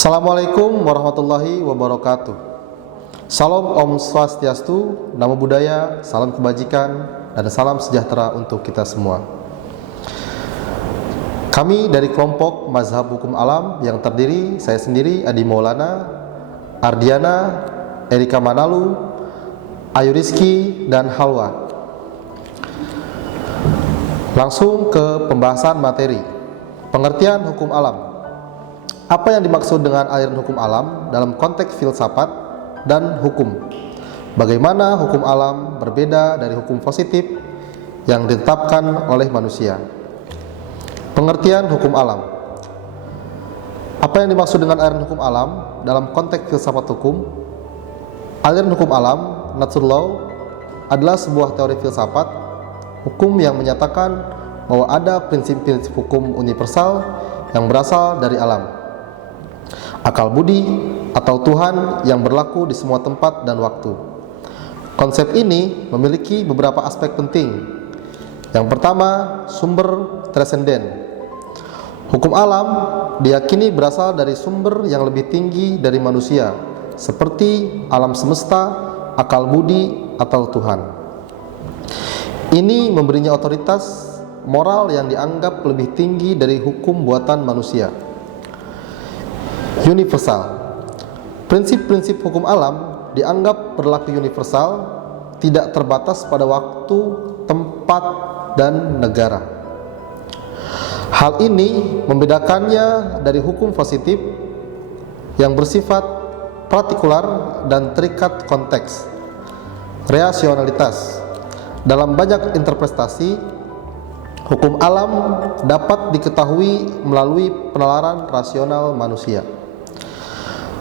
Assalamualaikum warahmatullahi wabarakatuh. Salam Om Swastiastu, Namo Buddhaya, salam kebajikan, dan salam sejahtera untuk kita semua. Kami dari kelompok Mazhab Hukum Alam yang terdiri saya sendiri, Adi Maulana, Ardiana, Erika Manalu, Ayu Rizky, dan Halwa. Langsung ke pembahasan materi. Pengertian hukum alam. Apa yang dimaksud dengan aliran hukum alam dalam konteks filsafat dan hukum? Bagaimana hukum alam berbeda dari hukum positif yang ditetapkan oleh manusia? Pengertian hukum alam. Apa yang dimaksud dengan aliran hukum alam dalam konteks filsafat hukum? Aliran hukum alam, natural law, adalah sebuah teori filsafat hukum yang menyatakan bahwa ada prinsip-prinsip hukum universal yang berasal dari alam, akal budi atau Tuhan yang berlaku di semua tempat dan waktu. Konsep ini memiliki beberapa aspek penting. Yang pertama, sumber transenden. Hukum alam diyakini berasal dari sumber yang lebih tinggi dari manusia, seperti alam semesta, akal budi, atau Tuhan. Ini memberinya otoritas moral yang dianggap lebih tinggi dari hukum buatan manusia. Universal. Prinsip-prinsip hukum alam dianggap berlaku universal, tidak terbatas pada waktu, tempat, dan negara. Hal ini membedakannya dari hukum positif yang bersifat partikular dan terikat konteks, rasionalitas. Dalam banyak interpretasi, hukum alam dapat diketahui melalui penalaran rasional manusia.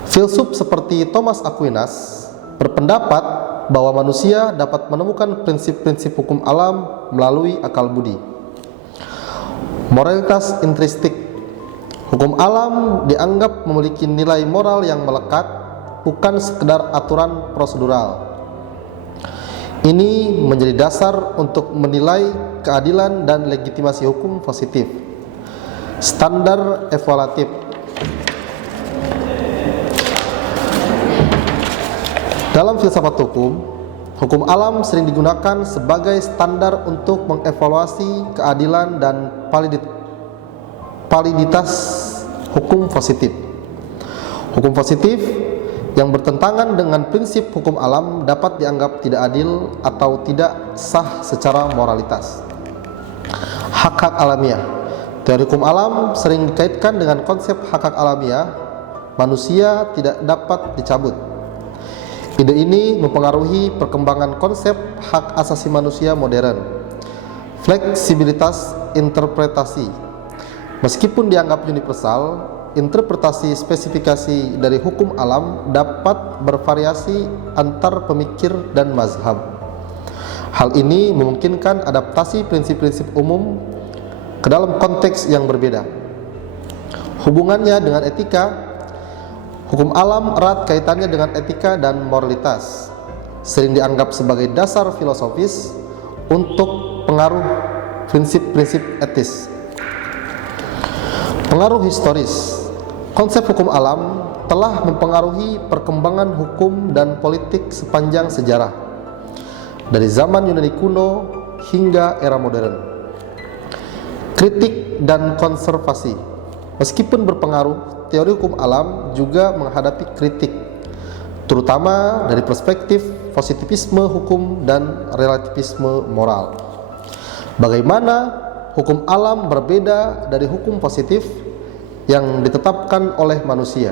Filsuf seperti Thomas Aquinas berpendapat bahwa manusia dapat menemukan prinsip-prinsip hukum alam melalui akal budi. Moralitas intrinsik. Hukum alam dianggap memiliki nilai moral yang melekat, bukan sekedar aturan prosedural. Ini menjadi dasar untuk menilai keadilan dan legitimasi hukum positif. Standar evaluatif. Dalam filsafat hukum, hukum alam sering digunakan sebagai standar untuk mengevaluasi keadilan dan validitas hukum positif. Hukum positif yang bertentangan dengan prinsip hukum alam dapat dianggap tidak adil atau tidak sah secara moralitas. Hak-hak alamiah. Teori hukum alam sering dikaitkan dengan konsep hak-hak alamiah. Manusia tidak dapat dicabut. Ide ini mempengaruhi perkembangan konsep hak asasi manusia modern. Fleksibilitas interpretasi. Meskipun dianggap universal, interpretasi spesifikasi dari hukum alam dapat bervariasi antar pemikir dan mazhab. Hal ini memungkinkan adaptasi prinsip-prinsip umum ke dalam konteks yang berbeda. Hubungannya dengan etika. Hukum alam erat kaitannya dengan etika dan moralitas, sering dianggap sebagai dasar filosofis untuk pengaruh prinsip-prinsip etis. Pengaruh historis. Konsep hukum alam telah mempengaruhi perkembangan hukum dan politik sepanjang sejarah, dari zaman Yunani kuno hingga era modern. Kritik dan konservasi. Meskipun berpengaruh, teori hukum alam juga menghadapi kritik, terutama dari perspektif positivisme hukum dan relativisme moral. Bagaimana hukum alam berbeda dari hukum positif yang ditetapkan oleh manusia?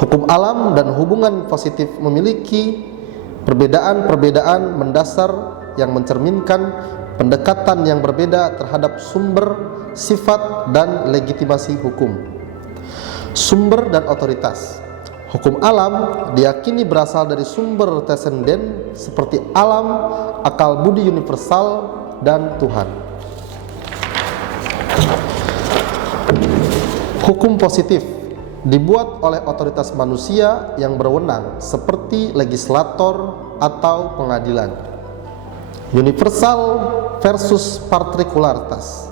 Hukum alam dan hubungan positif memiliki perbedaan-perbedaan mendasar yang mencerminkan pendekatan yang berbeda terhadap sumber, sifat, dan legitimasi hukum. Sumber dan otoritas. Hukum alam diyakini berasal dari sumber transenden seperti alam, akal budi universal, dan Tuhan. Hukum positif dibuat oleh otoritas manusia yang berwenang seperti legislator atau pengadilan. Universal versus partikularitas.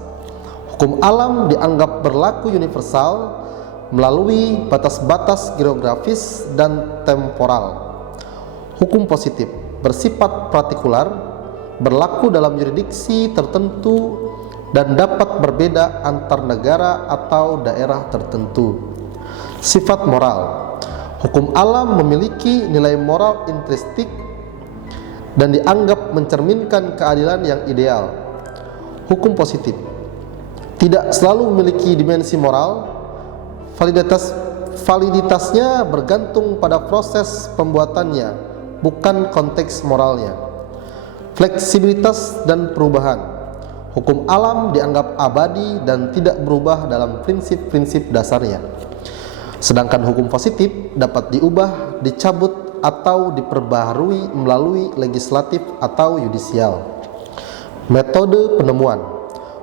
Hukum alam dianggap berlaku universal melalui batas-batas geografis dan temporal. Hukum positif bersifat partikular, berlaku dalam yurisdiksi tertentu dan dapat berbeda antar negara atau daerah tertentu. Sifat moral. Hukum alam memiliki nilai moral intrinsik dan dianggap mencerminkan keadilan yang ideal. Hukum positif tidak selalu memiliki dimensi moral. Validitasnya bergantung pada proses pembuatannya, bukan konteks moralnya. Fleksibilitas dan perubahan. Hukum alam dianggap abadi dan tidak berubah dalam prinsip-prinsip dasarnya. Sedangkan hukum positif dapat diubah, dicabut, atau diperbaharui melalui legislatif atau yudisial. Metode penemuan.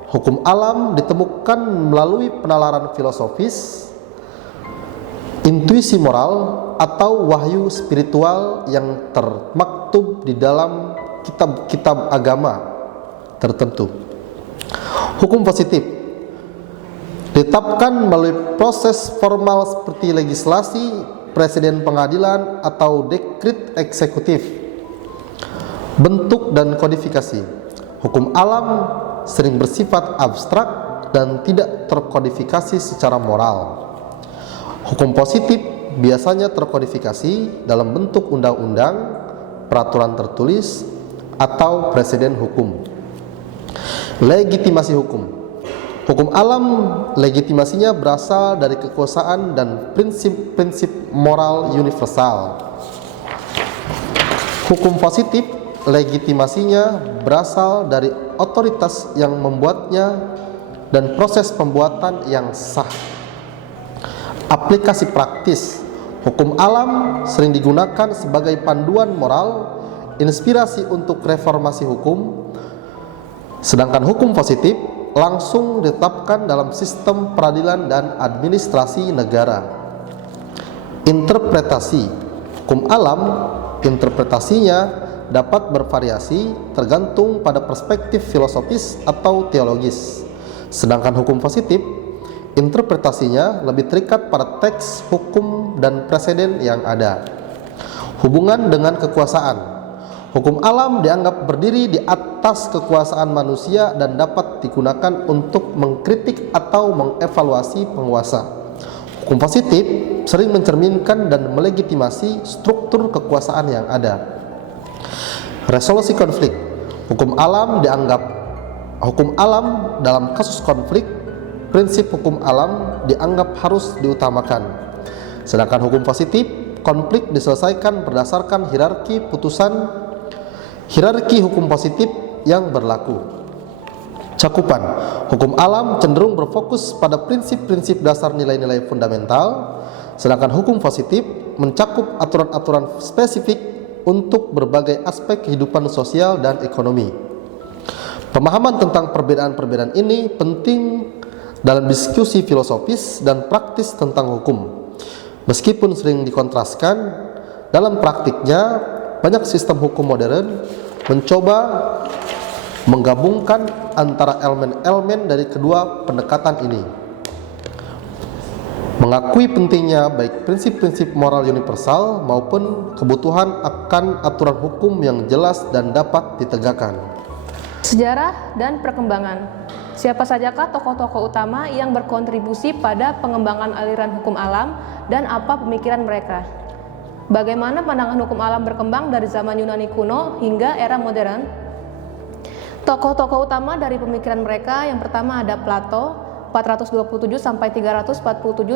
Hukum alam ditemukan melalui penalaran filosofis, intuisi moral, atau wahyu spiritual yang termaktub di dalam kitab-kitab agama tertentu. Hukum positif ditetapkan melalui proses formal seperti legislasi, presiden pengadilan, atau dekret eksekutif. Bentuk dan kodifikasi. Hukum alam sering bersifat abstrak dan tidak terkodifikasi secara moral. Hukum positif biasanya terkodifikasi dalam bentuk undang-undang, peraturan tertulis, atau presiden hukum. Legitimasi hukum. Hukum alam legitimasinya berasal dari kekuasaan dan prinsip-prinsip moral universal. Hukum positif legitimasinya berasal dari otoritas yang membuatnya dan proses pembuatan yang sah. Aplikasi praktis. Hukum alam sering digunakan sebagai panduan moral, inspirasi untuk reformasi hukum, sedangkan hukum positif langsung ditetapkan dalam sistem peradilan dan administrasi negara. Interpretasi. Hukum alam, interpretasinya dapat bervariasi tergantung pada perspektif filosofis atau teologis. Sedangkan hukum positif, interpretasinya lebih terikat pada teks, hukum, dan preseden yang ada. Hubungan dengan kekuasaan. Hukum alam dianggap berdiri di atas kekuasaan manusia dan dapat digunakan untuk mengkritik atau mengevaluasi penguasa. Hukum positif sering mencerminkan dan melegitimasi struktur kekuasaan yang ada. Resolusi konflik. Hukum alam dalam kasus konflik, prinsip hukum alam dianggap harus diutamakan. Sedangkan hukum positif, konflik diselesaikan berdasarkan hierarki hukum positif yang berlaku. Cakupan. Hukum alam cenderung berfokus pada prinsip-prinsip dasar nilai-nilai fundamental, sedangkan hukum positif mencakup aturan-aturan spesifik untuk berbagai aspek kehidupan sosial dan ekonomi. Pemahaman tentang perbedaan-perbedaan ini penting dalam diskusi filosofis dan praktis tentang hukum. Meskipun sering dikontraskan, dalam praktiknya banyak sistem hukum modern mencoba menggabungkan antara elemen-elemen dari kedua pendekatan ini. Mengakui pentingnya baik prinsip-prinsip moral universal maupun kebutuhan akan aturan hukum yang jelas dan dapat ditegakkan. Sejarah dan perkembangan. Siapa sajakah tokoh-tokoh utama yang berkontribusi pada pengembangan aliran hukum alam dan apa pemikiran mereka? Bagaimana pandangan hukum alam berkembang dari zaman Yunani kuno hingga era modern? Tokoh-tokoh utama dari pemikiran mereka yang pertama ada Plato 427 sampai 347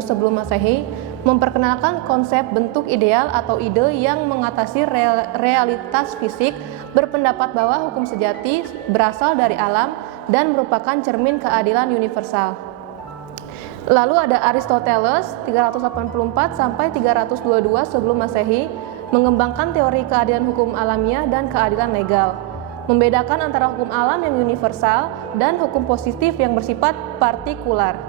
sebelum Masehi, memperkenalkan konsep bentuk ideal atau ide yang mengatasi realitas fisik, berpendapat bahwa hukum sejati berasal dari alam dan merupakan cermin keadilan universal. Lalu ada Aristoteles 384 sampai 322 sebelum Masehi, mengembangkan teori keadilan hukum alamiah dan keadilan legal, membedakan antara hukum alam yang universal dan hukum positif yang bersifat partikular.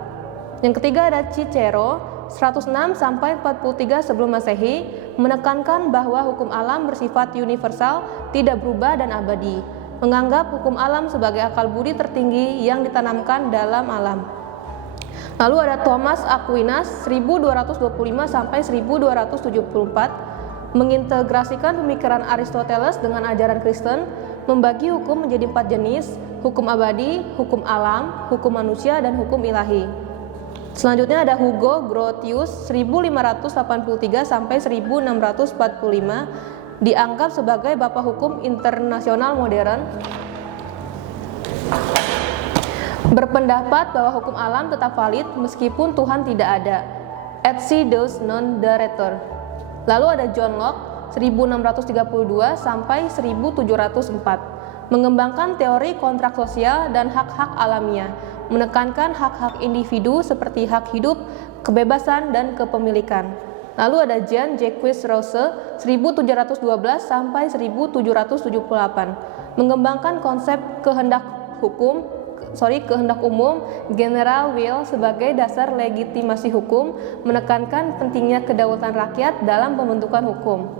Yang ketiga ada Cicero 106 sampai 43 sebelum Masehi, menekankan bahwa hukum alam bersifat universal, tidak berubah dan abadi, menganggap hukum alam sebagai akal budi tertinggi yang ditanamkan dalam alam. Lalu ada Thomas Aquinas 1225 sampai 1274 mengintegrasikan pemikiran Aristoteles dengan ajaran Kristen, membagi hukum menjadi 4 jenis: hukum abadi, hukum alam, hukum manusia, dan hukum ilahi. Selanjutnya ada Hugo Grotius 1583 sampai 1645, dianggap sebagai bapak hukum internasional modern. Berpendapat bahwa hukum alam tetap valid meskipun Tuhan tidak ada. Et si Deus non daretur. Lalu ada John Locke 1632 sampai 1704, mengembangkan teori kontrak sosial dan hak-hak alamiah, menekankan hak-hak individu seperti hak hidup, kebebasan, dan kepemilikan. Lalu ada Jean Jacques Rousseau 1712 sampai 1778, mengembangkan konsep kehendak umum general will sebagai dasar legitimasi hukum, menekankan pentingnya kedaulatan rakyat dalam pembentukan hukum.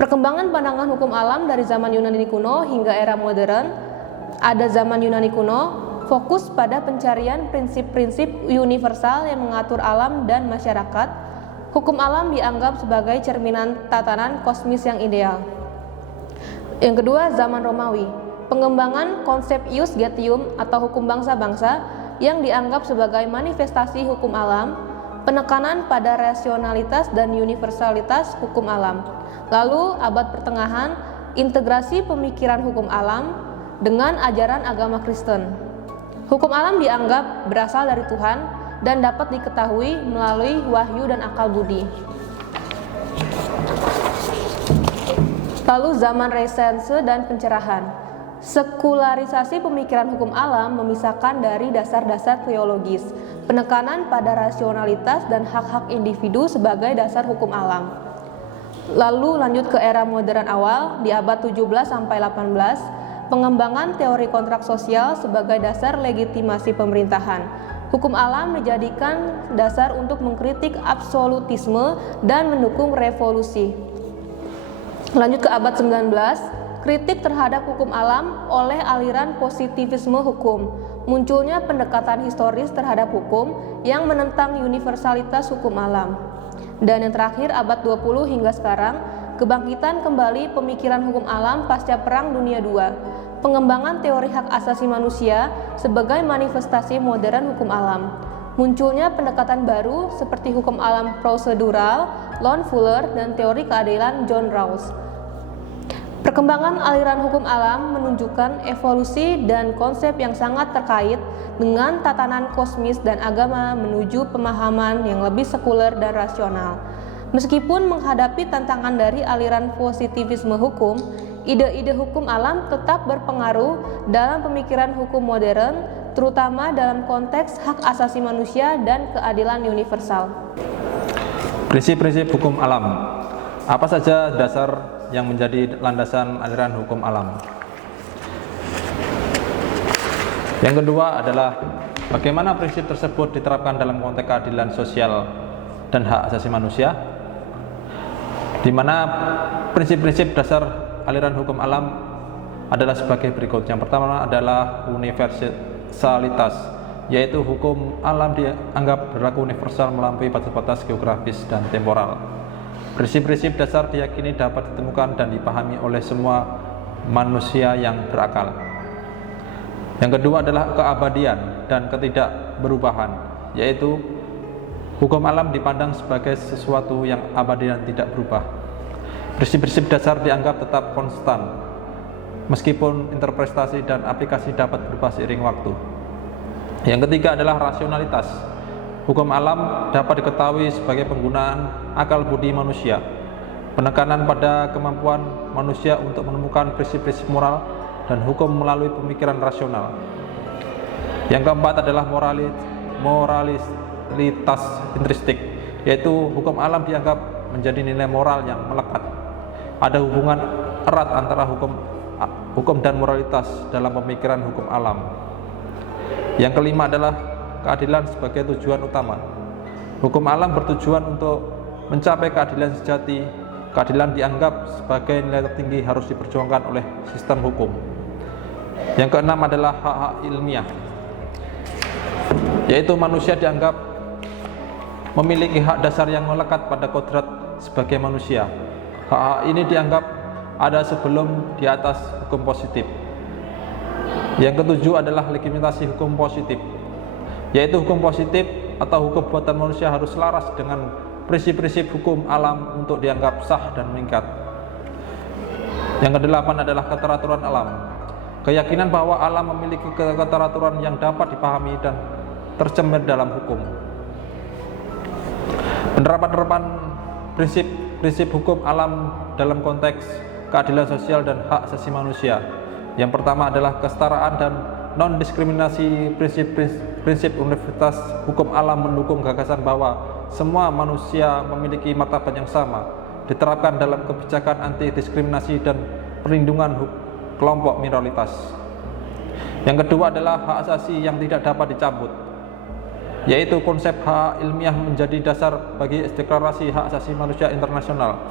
Perkembangan pandangan hukum alam dari zaman Yunani kuno hingga era modern. Ada zaman Yunani kuno fokus pada pencarian prinsip-prinsip universal yang mengatur alam dan masyarakat. Hukum alam dianggap sebagai cerminan tatanan kosmis yang ideal. Yang kedua, zaman Romawi. Pengembangan konsep ius gentium atau hukum bangsa-bangsa yang dianggap sebagai manifestasi hukum alam, penekanan pada rasionalitas dan universalitas hukum alam. Lalu abad pertengahan, integrasi pemikiran hukum alam dengan ajaran agama Kristen. Hukum alam dianggap berasal dari Tuhan dan dapat diketahui melalui wahyu dan akal budi. Lalu zaman Renaissance dan pencerahan. Sekularisasi pemikiran hukum alam memisahkan dari dasar-dasar teologis, penekanan pada rasionalitas dan hak-hak individu sebagai dasar hukum alam. Lalu lanjut ke era modern awal di abad 17 sampai 18, pengembangan teori kontrak sosial sebagai dasar legitimasi pemerintahan. Hukum alam dijadikan dasar untuk mengkritik absolutisme dan mendukung revolusi. Lanjut ke abad 19, kritik terhadap hukum alam oleh aliran positivisme hukum. Munculnya pendekatan historis terhadap hukum yang menentang universalitas hukum alam. Dan yang terakhir, abad 20 hingga sekarang, kebangkitan kembali pemikiran hukum alam pasca Perang Dunia II. Pengembangan teori hak asasi manusia sebagai manifestasi modern hukum alam. Munculnya pendekatan baru seperti hukum alam prosedural, Lon Fuller, dan teori keadilan John Rawls. Perkembangan aliran hukum alam menunjukkan evolusi dan konsep yang sangat terkait dengan tatanan kosmis dan agama menuju pemahaman yang lebih sekuler dan rasional. Meskipun menghadapi tantangan dari aliran positivisme hukum, ide-ide hukum alam tetap berpengaruh dalam pemikiran hukum modern, terutama dalam konteks hak asasi manusia dan keadilan universal. Prinsip-prinsip hukum alam. Apa saja dasar yang menjadi landasan aliran hukum alam? Yang kedua adalah bagaimana prinsip tersebut diterapkan dalam konteks keadilan sosial dan hak asasi manusia, di mana prinsip-prinsip dasar aliran hukum alam adalah sebagai berikut. Yang pertama adalah universalitas, yaitu hukum alam dianggap berlaku universal melampaui batas-batas geografis dan temporal. Prinsip-prinsip dasar diyakini dapat ditemukan dan dipahami oleh semua manusia yang berakal. Yang kedua adalah keabadian dan ketidakberubahan, yaitu hukum alam dipandang sebagai sesuatu yang abadi dan tidak berubah. Prinsip-prinsip dasar dianggap tetap konstan, meskipun interpretasi dan aplikasi dapat berubah seiring waktu. Yang ketiga adalah rasionalitas. Hukum alam dapat diketahui sebagai penggunaan akal budi manusia, penekanan pada kemampuan manusia untuk menemukan prinsip-prinsip moral dan hukum melalui pemikiran rasional. Yang keempat adalah moralitas intristik, yaitu hukum alam dianggap menjadi nilai moral yang melekat. Ada hubungan erat antara hukum dan moralitas dalam pemikiran hukum alam. Yang kelima adalah keadilan sebagai tujuan utama. Hukum alam bertujuan untuk mencapai keadilan sejati. Keadilan dianggap sebagai nilai tertinggi harus diperjuangkan oleh sistem hukum. Yang keenam adalah hak-hak ilmiah. yaitu manusia dianggap memiliki hak dasar yang melekat pada kodrat sebagai manusia. Hak-hak ini dianggap ada sebelum di atas hukum positif. Yang ketujuh adalah legitimasi hukum positif, yaitu hukum positif atau hukum buatan manusia harus selaras dengan prinsip-prinsip hukum alam untuk dianggap sah dan mengikat. Yang kedelapan adalah keteraturan alam, keyakinan bahwa alam memiliki keteraturan yang dapat dipahami dan tercermin dalam hukum. Penerapan prinsip hukum alam dalam konteks keadilan sosial dan hak asasi manusia. Yang pertama adalah kesetaraan dan non-diskriminasi. Prinsip Universitas Hukum Alam mendukung gagasan bahwa semua manusia memiliki martabat yang sama, diterapkan dalam kebijakan anti-diskriminasi dan perlindungan kelompok minoritas. Yang kedua adalah hak asasi yang tidak dapat dicabut, yaitu konsep hak ilmiah menjadi dasar bagi deklarasi hak asasi manusia internasional.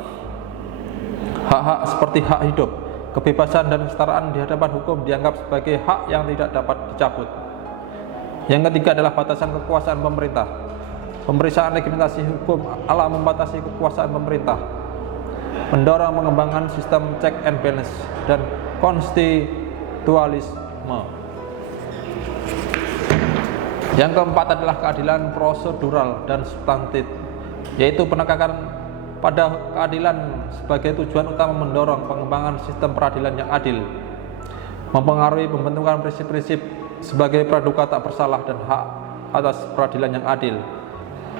Hak-hak seperti hak hidup, kebebasan dan kesetaraan di hadapan hukum dianggap sebagai hak yang tidak dapat dicabut. Yang ketiga adalah batasan kekuasaan pemerintah. Pemeriksaan legitimasi hukum alam membatasi kekuasaan pemerintah, mendorong pengembangan sistem check and balance dan konstitualisme. Yang keempat adalah keadilan prosedural dan substantif, yaitu penegakan pada keadilan sebagai tujuan utama mendorong pengembangan sistem peradilan yang adil, mempengaruhi pembentukan prinsip-prinsip sebagai praduga tak bersalah dan hak atas peradilan yang adil,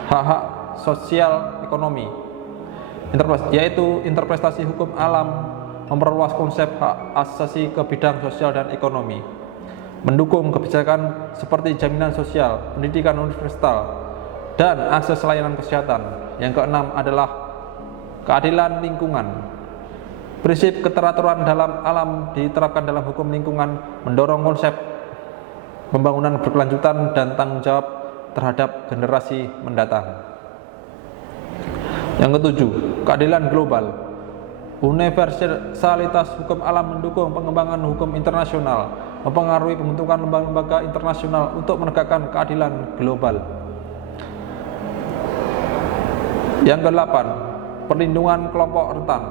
hak-hak sosial ekonomi, yaitu interpretasi hukum alam memperluas konsep hak asasi ke bidang sosial dan ekonomi, mendukung kebijakan seperti jaminan sosial, pendidikan universal, dan akses layanan kesehatan. Yang keenam adalah keadilan lingkungan. Prinsip keteraturan dalam alam diterapkan dalam hukum lingkungan, mendorong konsep pembangunan berkelanjutan dan tanggung jawab terhadap generasi mendatang. Yang ketujuh, keadilan global. Universalitas hukum alam mendukung pengembangan hukum internasional, mempengaruhi pembentukan lembaga-lembaga internasional untuk menegakkan keadilan global. Yang kedelapan, perlindungan kelompok rentan.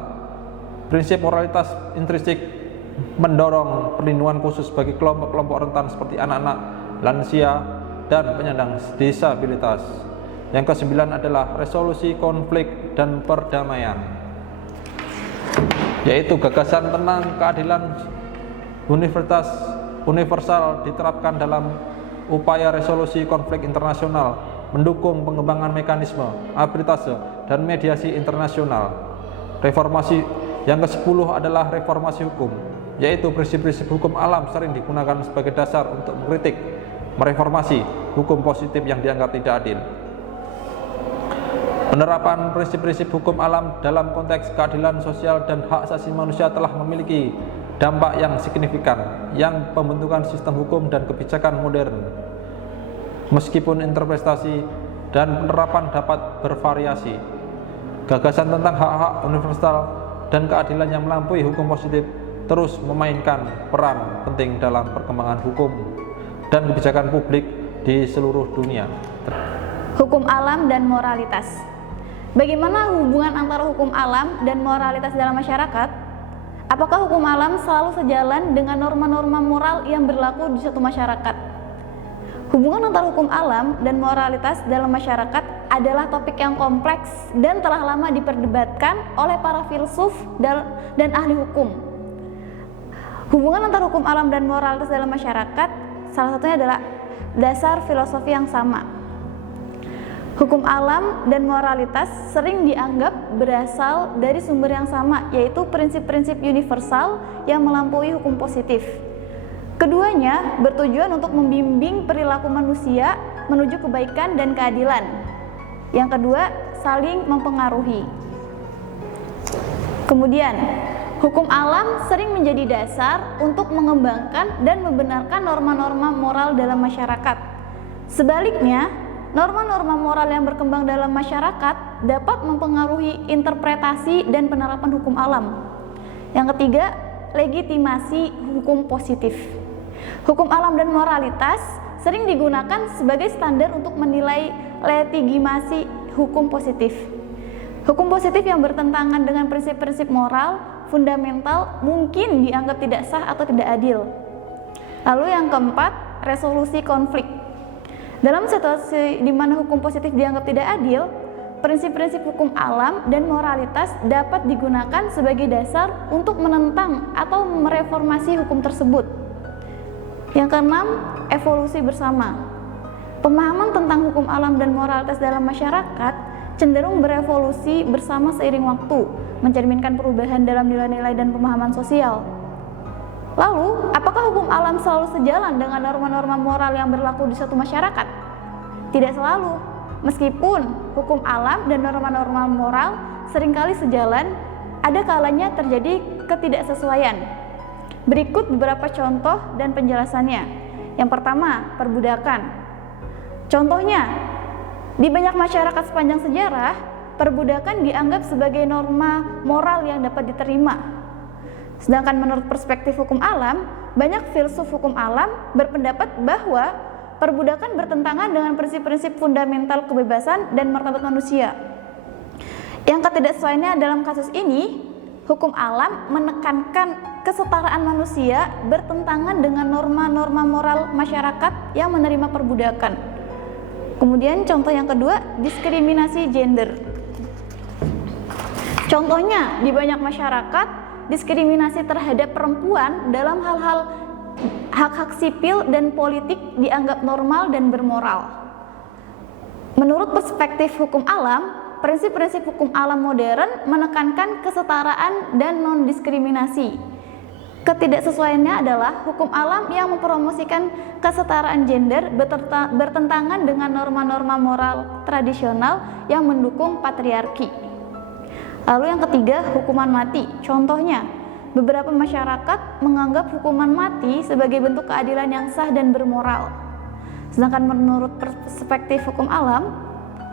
Prinsip moralitas intrinsik mendorong perlindungan khusus bagi kelompok-kelompok rentan seperti anak-anak, lansia, dan penyandang disabilitas. Yang kesembilan adalah resolusi konflik dan perdamaian, yaitu gagasan tentang keadilan universal diterapkan dalam upaya resolusi konflik internasional, mendukung pengembangan mekanisme arbitrase dan mediasi internasional. Reformasi yang ke-10 adalah reformasi hukum, yaitu prinsip-prinsip hukum alam sering digunakan sebagai dasar untuk mengkritik, mereformasi hukum positif yang dianggap tidak adil. Penerapan prinsip-prinsip hukum alam dalam konteks keadilan sosial dan hak asasi manusia telah memiliki dampak yang signifikan yang pembentukan sistem hukum dan kebijakan modern. Meskipun interpretasi dan penerapan dapat bervariasi, gagasan tentang hak-hak universal dan keadilan yang melampaui hukum positif terus memainkan peran penting dalam perkembangan hukum dan kebijakan publik di seluruh dunia. Hukum alam dan moralitas. Bagaimana hubungan antara hukum alam dan moralitas dalam masyarakat? Apakah hukum alam selalu sejalan dengan norma-norma moral yang berlaku di suatu masyarakat? Hubungan antara hukum alam dan moralitas dalam masyarakat adalah topik yang kompleks dan telah lama diperdebatkan oleh para filsuf dan ahli hukum. Hubungan antara hukum alam dan moralitas dalam masyarakat salah satunya adalah dasar filosofi yang sama. Hukum alam dan moralitas sering dianggap berasal dari sumber yang sama, yaitu prinsip-prinsip universal yang melampaui hukum positif. Keduanya bertujuan untuk membimbing perilaku manusia menuju kebaikan dan keadilan. Yang kedua, saling mempengaruhi. Kemudian, hukum alam sering menjadi dasar untuk mengembangkan dan membenarkan norma-norma moral dalam masyarakat. Sebaliknya, norma-norma moral yang berkembang dalam masyarakat dapat mempengaruhi interpretasi dan penerapan hukum alam. Yang ketiga, legitimasi hukum positif. Hukum alam dan moralitas sering digunakan sebagai standar untuk menilai legitimasi hukum positif. Hukum positif yang bertentangan dengan prinsip-prinsip moral fundamental mungkin dianggap tidak sah atau tidak adil. Lalu yang keempat, resolusi konflik. Dalam situasi di mana hukum positif dianggap tidak adil, prinsip-prinsip hukum alam dan moralitas dapat digunakan sebagai dasar untuk menentang atau mereformasi hukum tersebut. Yang keenam, evolusi bersama. Pemahaman tentang hukum alam dan moralitas dalam masyarakat cenderung berevolusi bersama seiring waktu, mencerminkan perubahan dalam nilai-nilai dan pemahaman sosial. Lalu, apakah hukum alam selalu sejalan dengan norma-norma moral yang berlaku di suatu masyarakat? Tidak selalu. Meskipun hukum alam dan norma-norma moral seringkali sejalan, ada kalanya terjadi ketidaksesuaian. Berikut beberapa contoh dan penjelasannya. Yang pertama, perbudakan. Contohnya, di banyak masyarakat sepanjang sejarah, perbudakan dianggap sebagai norma moral yang dapat diterima. Sedangkan menurut perspektif hukum alam, banyak filsuf hukum alam berpendapat bahwa perbudakan bertentangan dengan prinsip-prinsip fundamental kebebasan dan martabat manusia. Yang ketidaksesuaiannya dalam kasus ini, hukum alam menekankan kesetaraan manusia bertentangan dengan norma-norma moral masyarakat yang menerima perbudakan. Kemudian contoh yang kedua, diskriminasi gender. Contohnya, di banyak masyarakat, diskriminasi terhadap perempuan dalam hal-hal hak-hak sipil dan politik dianggap normal dan bermoral. Menurut perspektif hukum alam, prinsip-prinsip hukum alam modern menekankan kesetaraan dan non-diskriminasi. Ketidaksesuaiannya adalah hukum alam yang mempromosikan kesetaraan gender bertentangan dengan norma-norma moral tradisional yang mendukung patriarki. Lalu yang ketiga, hukuman mati. Contohnya, beberapa masyarakat menganggap hukuman mati sebagai bentuk keadilan yang sah dan bermoral. Sedangkan menurut perspektif hukum alam,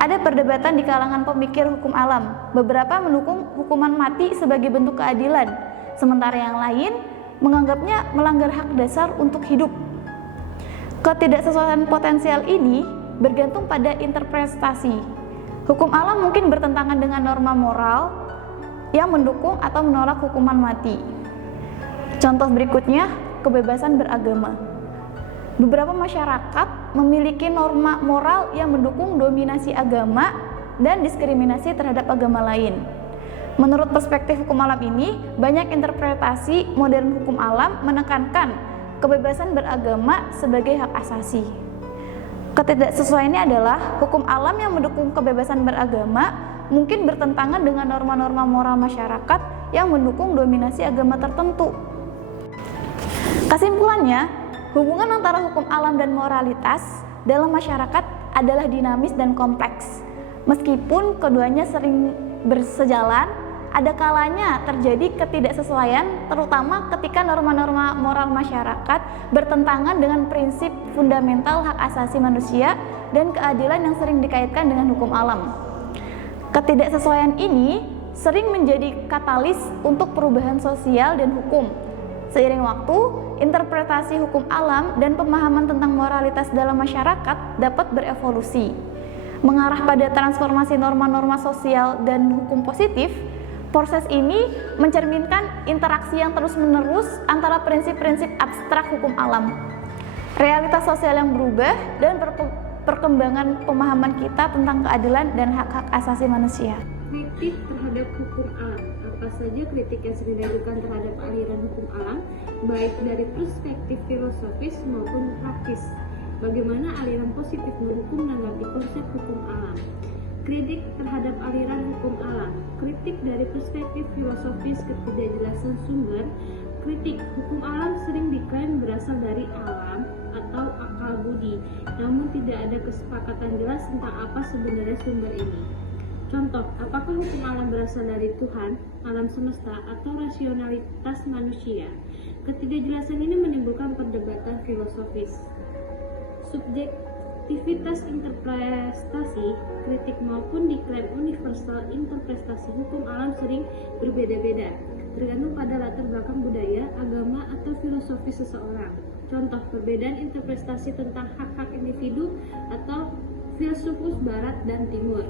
ada perdebatan di kalangan pemikir hukum alam. Beberapa mendukung hukuman mati sebagai bentuk keadilan, sementara yang lain menganggapnya melanggar hak dasar untuk hidup. Ketidaksesuaian potensial ini bergantung pada interpretasi. Hukum alam mungkin bertentangan dengan norma moral yang mendukung atau menolak hukuman mati. Contoh berikutnya, kebebasan beragama. Beberapa masyarakat memiliki norma moral yang mendukung dominasi agama dan diskriminasi terhadap agama lain. Menurut perspektif hukum alam ini, banyak interpretasi modern hukum alam menekankan kebebasan beragama sebagai hak asasi. Ketidaksesuaiannya adalah hukum alam yang mendukung kebebasan beragama mungkin bertentangan dengan norma-norma moral masyarakat yang mendukung dominasi agama tertentu. Kesimpulannya, hubungan antara hukum alam dan moralitas dalam masyarakat adalah dinamis dan kompleks. Meskipun keduanya sering bersejalan, ada kalanya terjadi ketidaksesuaian, terutama ketika norma-norma moral masyarakat bertentangan dengan prinsip fundamental hak asasi manusia dan keadilan yang sering dikaitkan dengan hukum alam. Ketidaksesuaian ini sering menjadi katalis untuk perubahan sosial dan hukum. Seiring waktu, interpretasi hukum alam dan pemahaman tentang moralitas dalam masyarakat dapat berevolusi, mengarah pada transformasi norma-norma sosial dan hukum positif. Proses ini mencerminkan interaksi yang terus-menerus antara prinsip-prinsip abstrak hukum alam, realitas sosial yang berubah, dan perkembangan pemahaman kita tentang keadilan dan hak-hak asasi manusia. Kritik terhadap hukum alam. Apa saja kritik yang sering dilakukan terhadap aliran hukum alam, baik dari perspektif filosofis maupun praktis? Bagaimana aliran positif mendukung menanggapi konsep hukum alam? Kritik terhadap aliran hukum alam. Kritik dari perspektif filosofis ketidakjelasan sumber. Kritik hukum alam sering diklaim berasal dari alam atau akal budi, namun tidak ada kesepakatan jelas tentang apa sebenarnya sumber ini. Contoh, apakah hukum alam berasal dari Tuhan, alam semesta, atau rasionalitas manusia? Ketidakjelasan ini menimbulkan perdebatan filosofis. Subjektivitas interpretasi, kritik maupun diklaim universal interpretasi hukum alam sering berbeda-beda, tergantung pada latar belakang budaya, agama, atau filosofi seseorang. Contoh, perbedaan interpretasi tentang hak-hak individu atau filsufus barat dan timur.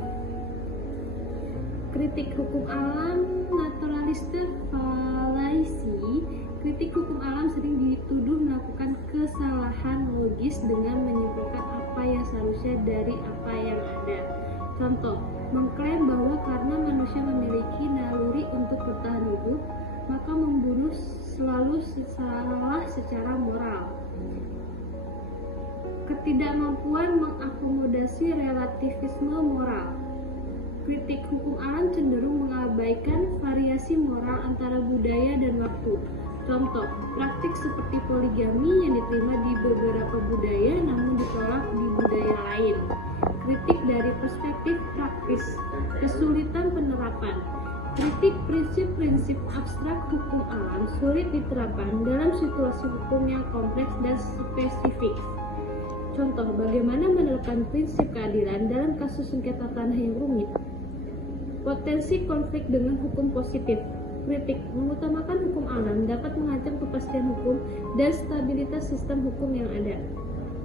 Kritik hukum alam, naturalisme fallacy. Kritik hukum alam sering dituduh melakukan kesalahan logis dengan menyimpulkan apa yang seharusnya dari apa yang ada. Contoh, mengklaim bahwa karena manusia memiliki naluri untuk bertahan hidup, maka membunuh selalu salah secara moral. Ketidakmampuan mengakomodasi relativisme moral. Kritik hukum alam cenderung mengabaikan variasi moral antara budaya dan waktu. Contoh, praktik seperti poligami yang diterima di beberapa budaya namun ditolak di budaya lain. Kritik dari perspektif praktis, kesulitan penerapan. Kritik prinsip-prinsip abstrak hukum alam sulit diterapkan dalam situasi hukum yang kompleks dan spesifik. Contoh, bagaimana menerapkan prinsip keadilan dalam kasus sengketa tanah yang rumit. Potensi konflik dengan hukum positif. Kritik mengutamakan hukum alam dapat mengancam kepastian hukum dan stabilitas sistem hukum yang ada.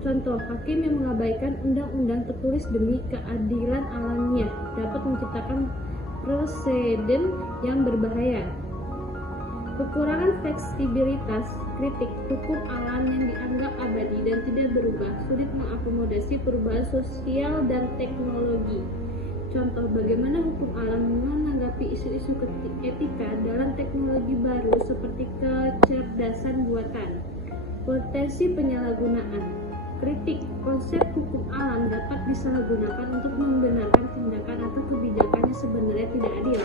Contoh, hakim yang mengabaikan undang-undang tertulis demi keadilan alamiah dapat menciptakan preseden yang berbahaya. Kekurangan fleksibilitas. Kritik hukum alam yang dianggap abadi dan tidak berubah sulit mengakomodasi perubahan sosial dan teknologi. Contoh, bagaimana hukum alam menanggapi isu-isu etika dalam teknologi baru seperti kecerdasan buatan. Potensi penyalahgunaan. Kritik konsep hukum alam dapat disalahgunakan untuk membenarkan tindakan atau kebijakan yang sebenarnya tidak adil.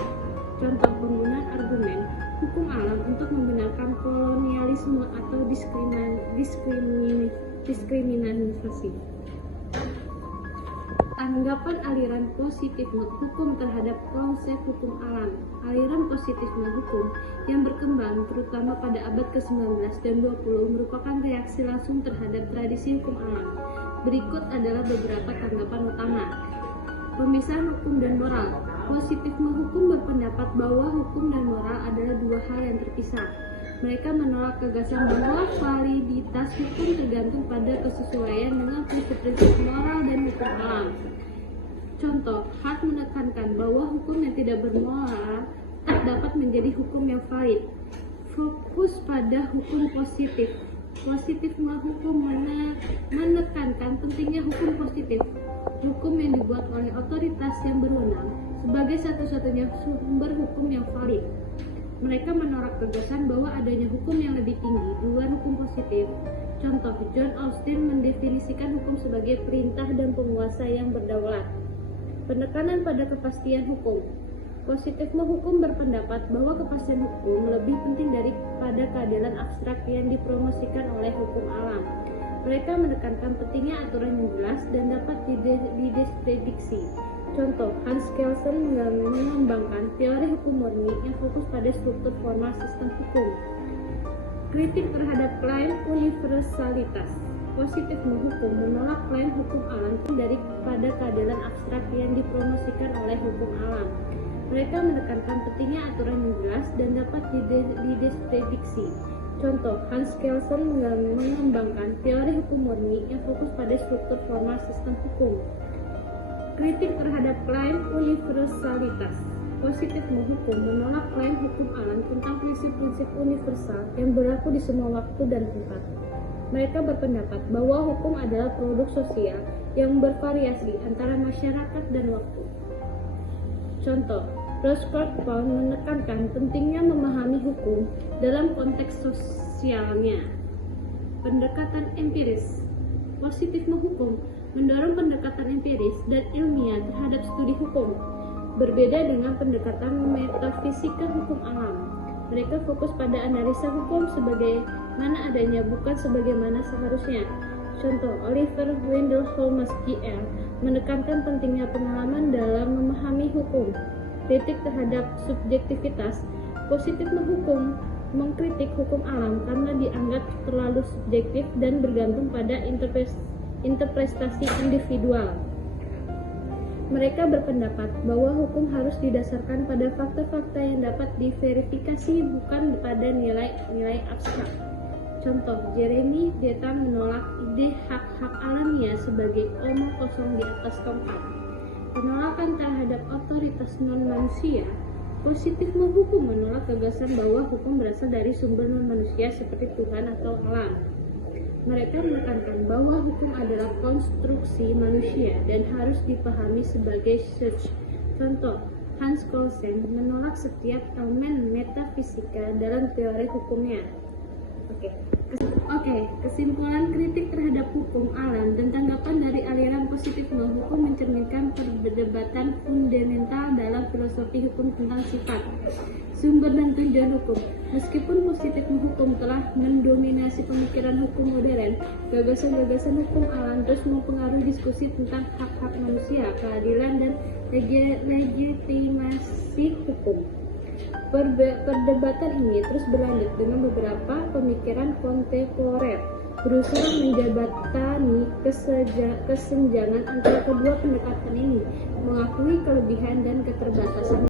Contoh, penggunaan argumen hukum alam untuk membenarkan kolonialisme atau diskriminasi. Tanggapan aliran positifisme hukum terhadap konsep hukum alam. Aliran positifisme hukum yang berkembang terutama pada abad ke-19 dan 20 merupakan reaksi langsung terhadap tradisi hukum alam. Berikut adalah beberapa tanggapan utama. Pemisahan hukum dan moral. Positifisme hukum berpendapat bahwa hukum dan moral adalah dua hal yang terpisah. Mereka menolak gagasan bahwa validitas hukum tergantung pada kesesuaian dengan prinsip-prinsip moral dan hukum alam. Contoh, Hart menekankan bahwa hukum yang tidak bermoral tak dapat menjadi hukum yang valid. Fokus pada hukum positif. Positifisme hukum menekankan pentingnya hukum positif, hukum yang dibuat oleh otoritas yang berwenang sebagai satu-satunya sumber hukum yang valid. Mereka menolak gagasan bahwa adanya hukum yang lebih tinggi di luar hukum positif. Contoh, John Austin mendefinisikan hukum sebagai perintah dan penguasa yang berdaulat. Penekanan pada kepastian hukum. Positifisme hukum berpendapat bahwa kepastian hukum lebih penting daripada keadilan abstrak yang dipromosikan oleh hukum alam. Mereka menekankan pentingnya aturan yang jelas dan dapat diprediksi. Contoh, Hans Kelsen mengembangkan teori hukum murni yang fokus pada struktur formal sistem hukum. Kritik terhadap klaim universalitas. Positifisme hukum menolak klaim hukum alam daripada keadilan abstrak yang dipromosikan oleh hukum alam. Mereka menekankan pentingnya aturan yang jelas dan dapat diprediksi. Contoh, Hans Kelsen mengembangkan teori hukum murni yang fokus pada struktur formal sistem hukum. Kritik terhadap klaim universalitas. Positifisme hukum menolak klaim hukum alam tentang prinsip-prinsip universal yang berlaku di semua waktu dan tempat. Mereka berpendapat bahwa hukum adalah produk sosial yang bervariasi antara masyarakat dan waktu. Contoh, Roscoe Pound menekankan pentingnya memahami hukum dalam konteks sosialnya. Pendekatan empiris. Positifisme hukum mendorong pendekatan empiris dan ilmiah terhadap studi hukum. Berbeda dengan pendekatan metafisika hukum alam. Mereka fokus pada analisa hukum sebagaimana adanya, bukan sebagaimana seharusnya. Contoh, Oliver Wendell Holmes Jr. menekankan pentingnya pengalaman dalam memahami hukum. Kritik terhadap subjektivitas. Positifisme hukum mengkritik hukum alam karena dianggap terlalu subjektif dan bergantung pada interpretasi individual. Mereka berpendapat bahwa hukum harus didasarkan pada fakta-fakta yang dapat diverifikasi, bukan pada nilai-nilai abstrak. Contoh, Jeremy Bentham menolak ide hak-hak alamiah sebagai omong kosong di atas tongkat. Penolakan terhadap otoritas non-manusia. Positifisme hukum menolak gagasan bahwa hukum berasal dari sumber non-manusia seperti Tuhan atau alam. Mereka menekankan bahwa hukum adalah konstruksi manusia dan harus dipahami sebagai such. Contoh, Hans Kelsen menolak setiap elemen metafisika dalam teori hukumnya. Oke, kesimpulan kritik terhadap hukum alam dan tanggapan dari aliran positifisme hukum mencerminkan perdebatan fundamental dalam filosofi hukum tentang sifat, sumber dan tujuan hukum. Meskipun positifisme hukum telah mendominasi pemikiran hukum modern, gagasan-gagasan hukum alam terus mempengaruhi diskusi tentang hak-hak manusia, keadilan, dan legitimasi hukum. Perdebatan ini terus berlanjut dengan beberapa pemikiran kontemporer berusaha menjembatani kesenjangan antara kedua pendekatan ini, mengakui kelebihan dan keterbatasan